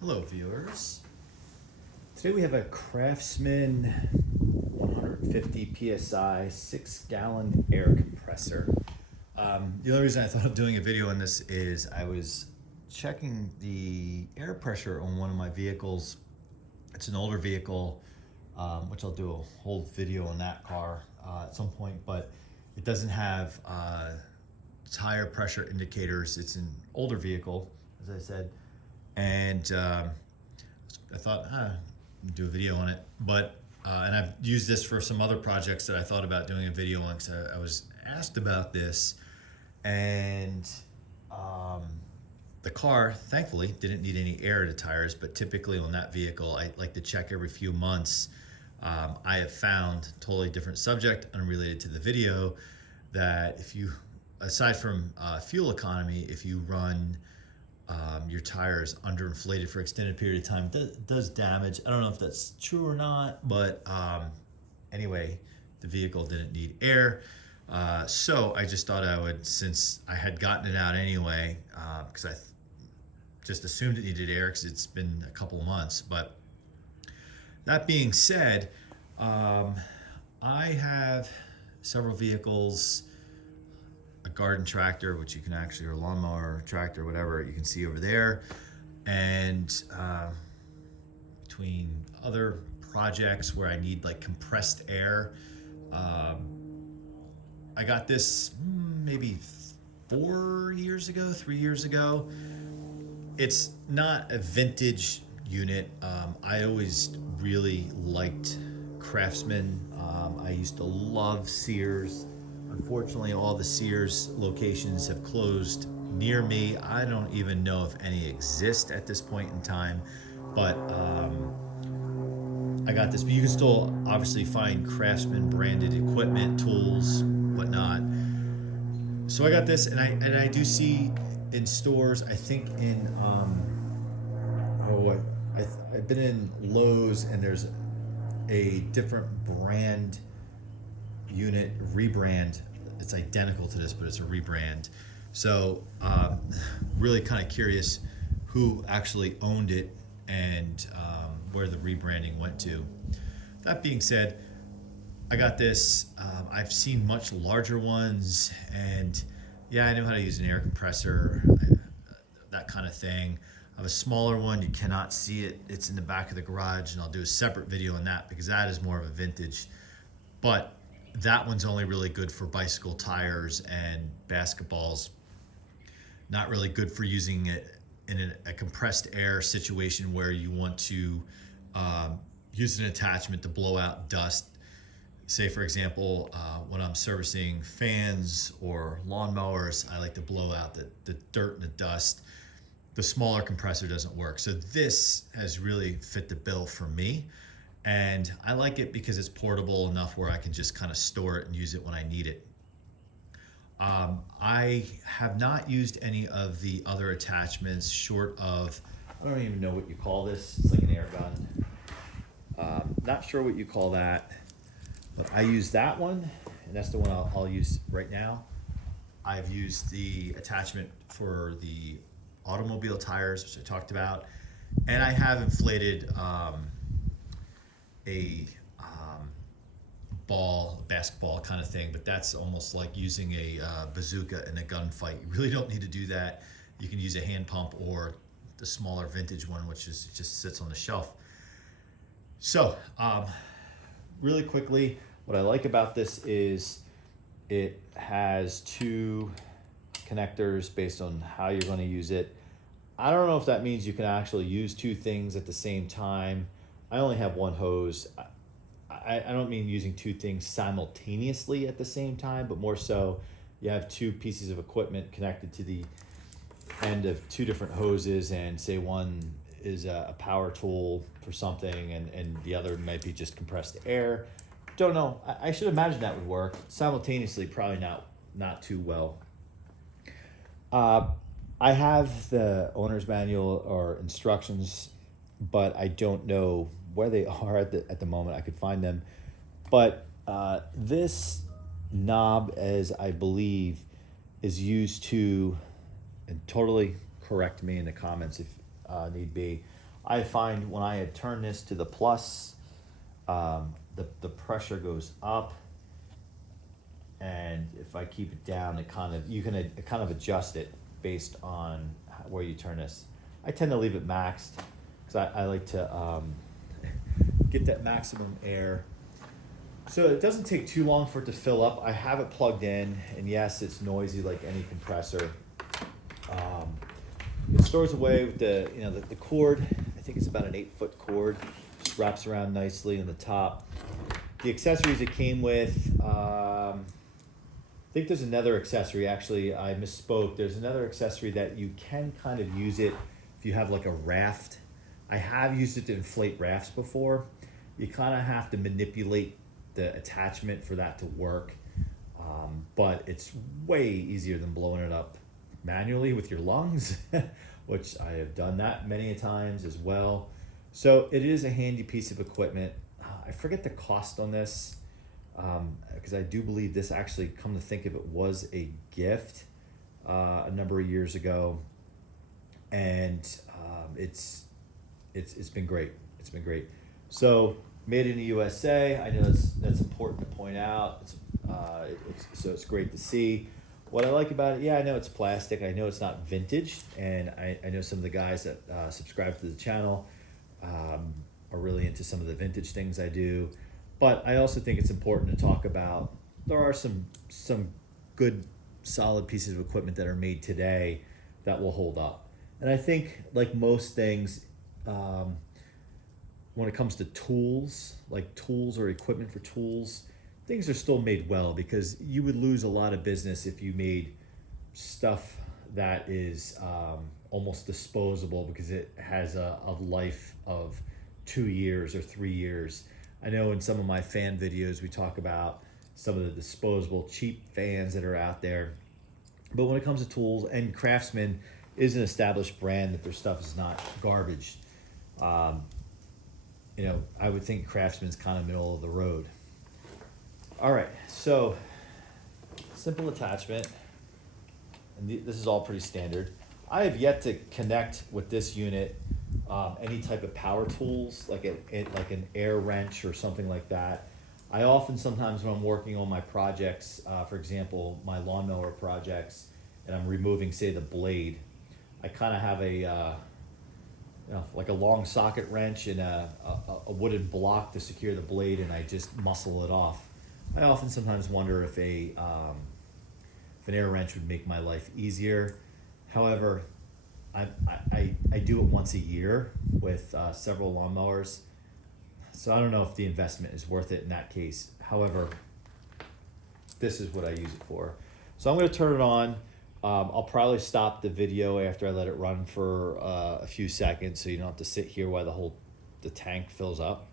Hello viewers. Today we have a Craftsman 150 PSI 6-gallon air compressor. The only reason I thought of doing a video on this is I was checking the air pressure on one of my vehicles. It's an older vehicle, which I'll do a whole video on that car at some point, but it doesn't have tire pressure indicators. It's an older vehicle, as I said. And I thought, do a video on it. But and I've used this for some other projects that I thought about doing a video on because I was asked about this. And the car, thankfully, didn't need any air to tires, but typically on that vehicle, I like to check every few months. I have found, totally different subject, unrelated to the video, that if you, aside from fuel economy, if you run your tires underinflated for extended period of time, does damage. I don't know if that's true or not, but anyway, the vehicle didn't need air. So I just thought I would, since I had gotten it out anyway, because I just assumed it needed air because it's been a couple months. But that being said, I have several vehicles, a garden tractor, which you can actually, or a lawnmower tractor, whatever you can see over there, and between other projects where I need like compressed air, I got this maybe 3 years ago. It's not a vintage unit. I always really liked Craftsman. I used to love Sears. Unfortunately, all the Sears locations have closed near me. I don't even know if any exist at this point in time, but I got this. But you can still obviously find Craftsman branded equipment, tools, whatnot. So I got this, and I do see in stores. I think in I've been in Lowe's, and there's a different brand unit rebrand. It's identical to this, but it's a rebrand. So really kind of curious who actually owned it and where the rebranding went to. That being said, I got this. I've seen much larger ones, and yeah, I know how to use an air compressor, that kind of thing. I have a smaller one. You cannot see it. It's in the back of the garage, and I'll do a separate video on that because that is more of a vintage. But that one's only really good for bicycle tires and basketballs. Not really good for using it in a compressed air situation where you want to use an attachment to blow out dust. Say, for example, when I'm servicing fans or lawnmowers, I like to blow out the dirt and the dust. The smaller compressor doesn't work. So this has really fit the bill for me. And I like it because it's portable enough where I can just kind of store it and use it when I need it. I have not used any of the other attachments short of, I don't even know what you call this. It's like an air gun. Not sure what you call that, but I use that one, and that's the one I'll use right now. I've used the attachment for the automobile tires, which I talked about, and I have inflated a ball, basketball kind of thing, but that's almost like using a bazooka in a gunfight. You really don't need to do that. You can use a hand pump or the smaller vintage one, which is just sits on the shelf. So really quickly, what I like about this is it has two connectors based on how you're going to use it. I don't know if that means you can actually use two things at the same time. I only have one hose. I don't mean using two things simultaneously at the same time, but more so you have two pieces of equipment connected to the end of two different hoses, and say one is a power tool for something and the other might be just compressed air. Don't know. I should imagine that would work. Simultaneously, probably not too well. I have the owner's manual or instructions, but I don't know where they are at the moment. I could find them. But this knob, as I believe, is used to, and totally correct me in the comments if need be, I find when I had turned this to the plus, the pressure goes up, and if I keep it down, it kind of, you can kind of adjust it based on where you turn this. I tend to leave it maxed because I like to get that maximum air. So it doesn't take too long for it to fill up. I have it plugged in, and yes, it's noisy like any compressor. It stores away with the cord. I think it's about an 8-foot cord. Just wraps around nicely on the top. The accessories it came with, I think there's another accessory. Actually, I misspoke. There's another accessory that you can kind of use it if you have like a raft. I have used it to inflate rafts before. You kind of have to manipulate the attachment for that to work, but it's way easier than blowing it up manually with your lungs, which I have done that many a times as well. So it is a handy piece of equipment. I forget the cost on this, because I do believe this actually, come to think of it, was a gift a number of years ago, and it's been great. It's been great. So made in the USA. I know that's important to point out. So it's great to see. What I like about it, yeah, I know it's plastic. I know it's not vintage, and I know some of the guys that subscribe to the channel are really into some of the vintage things I do. But I also think it's important to talk about, there are some good, solid pieces of equipment that are made today that will hold up. And I think, like most things, when it comes to tools, like tools or equipment for tools, things are still made well, because you would lose a lot of business if you made stuff that is almost disposable because it has a life of 2 years or 3 years. I know in some of my fan videos we talk about some of the disposable cheap fans that are out there. But when it comes to tools, and Craftsman is an established brand that their stuff is not garbage. I would think Craftsman's kind of middle of the road. All right, so simple attachment, and this is all pretty standard. I have yet to connect with this unit any type of power tools, like an air wrench or something like that. I sometimes when I'm working on my projects, for example, my lawnmower projects, and I'm removing, say, the blade, I kind of have like a long socket wrench and a wooden block to secure the blade, and I just muscle it off. I sometimes wonder if an air wrench would make my life easier. However, I do it once a year with several lawnmowers, so I don't know if the investment is worth it in that case. However, this is what I use it for. So I'm going to turn it on. I'll probably stop the video after I let it run for a few seconds, so you don't have to sit here while the tank fills up,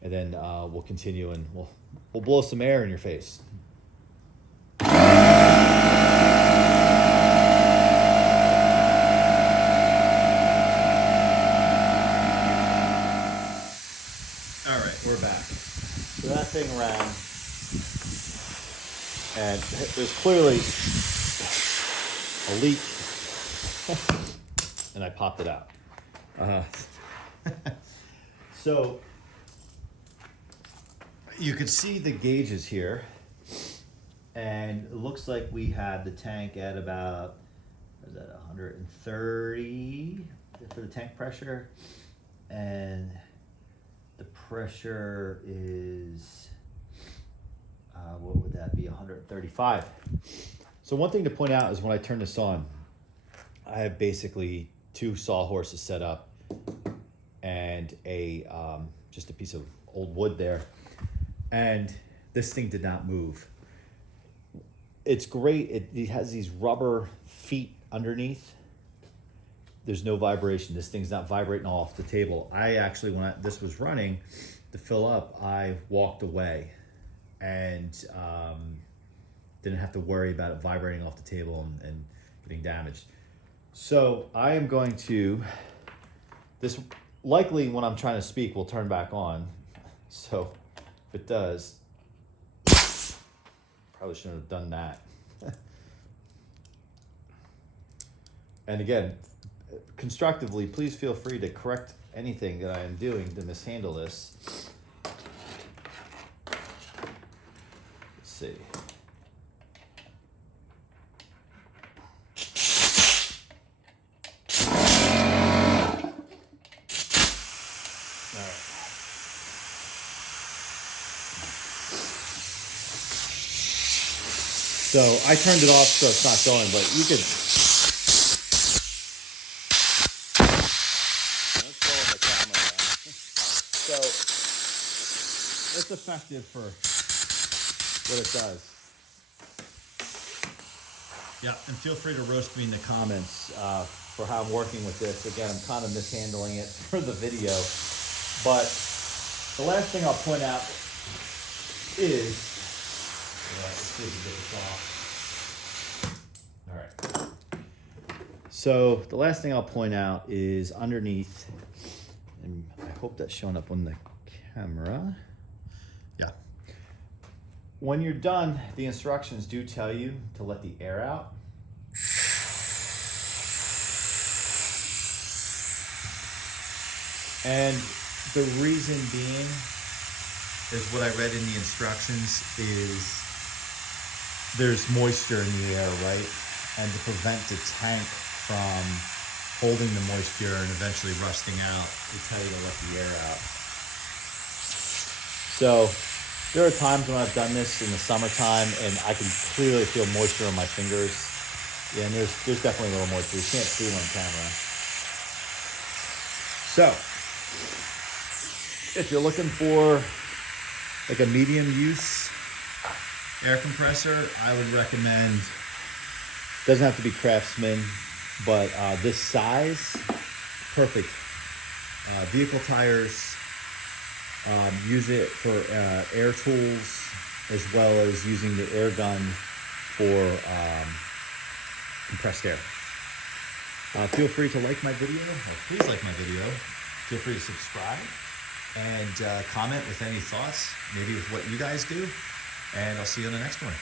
and then we'll continue, and we'll blow some air in your face. All right, we're back. So that thing ran, and there's clearly a leak, and I popped it out. So you can see the gauges here, and it looks like we have the tank at about, what is that, 130 for the tank pressure, and the pressure is, what would that be, 135. So one thing to point out is when I turn this on, I have basically 2 sawhorses set up and just a piece of old wood there, and this thing did not move. It's great. It has these rubber feet underneath. There's no vibration. This thing's not vibrating off the table. I actually, when this was running to fill up, I walked away and didn't have to worry about it vibrating off the table and getting damaged. So I am going to, this likely when I'm trying to speak will turn back on. So if it does, probably shouldn't have done that. And again, constructively, please feel free to correct anything that I am doing to mishandle this. Let's see. All right. So I turned it off so it's not going, but you could. Let's roll the camera down. So it's effective for what it does. Yeah, and feel free to roast me in the comments for how I'm working with this. Again, I'm kind of mishandling it for the video, but the last thing I'll point out is. Let's see if we get this off. All right. So the last thing I'll point out is underneath, and I hope that's showing up on the camera. Yeah. When you're done, the instructions do tell you to let the air out. And the reason being is what I read in the instructions is there's moisture in the air, right? And to prevent the tank from holding the moisture and eventually rusting out, they tell you to let the air out. So there are times when I've done this in the summertime and I can clearly feel moisture on my fingers. Yeah, and there's definitely a little moisture. You can't see it on camera. So if you're looking for like a medium use air compressor, I would recommend, doesn't have to be Craftsman, but this size, perfect. Vehicle tires, use it for air tools, as well as using the air gun for compressed air. Feel free to like my video, or please like my video. Feel free to subscribe and comment with any thoughts, maybe with what you guys do. And I'll see you on the next one.